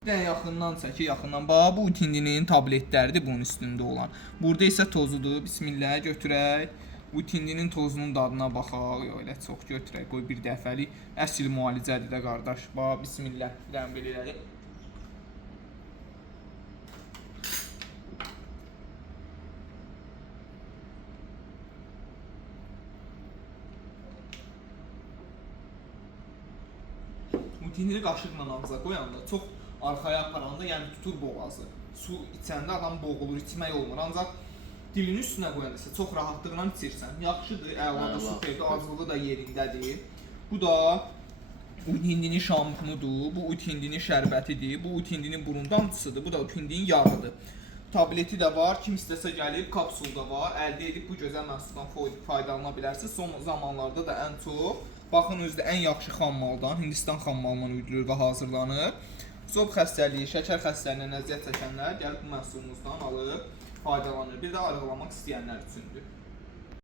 Bir də yaxından çəki, yaxından. Bax, bu Utindinin tabletləridir bunun üstündə olan. Burada isə tozudur. Bismillah götürək. Utindinin tozunun dadına baxaq. Yox, elə çox götürək. Qoy bir dəfəlik. Əsl müalicədir də qardaş. Bax, bismillah. Bilən belə eləyək. Utindini qaşıqla ağza qoyanda çox arxaya aparanda, yəni tutur boğazı. Su içəndə adam boğulur, içmək olmur. Ancaq dilinin üstünə qoyanda isə çox rahatlıqla içirsən. Yaxşıdır, əladır, superdir, acılığı da yerindədir. Bu da Utindinin şampunudur, bu Utindinin şərbətidir, bu Utindinin burun damcısıdır, bu da Utindinin yağıdır. Tableti də var, kim istəsə gəlib, kapsul da var, əldə edib bu gözəl məhsuldan faydalana bilərsiniz. Son zamanlarda da ən çox, baxın özdə ən yaxşı xammaldan, Hindistan xammalından üdülür və hazırlanır. Zob xəstəliyi, şəkər xəstəliyinə əziyyət çəkənlər gəlib bu məhsulumuzdan alıb faydalanır. Bir də arıqlamaq istəyənlər üçündür.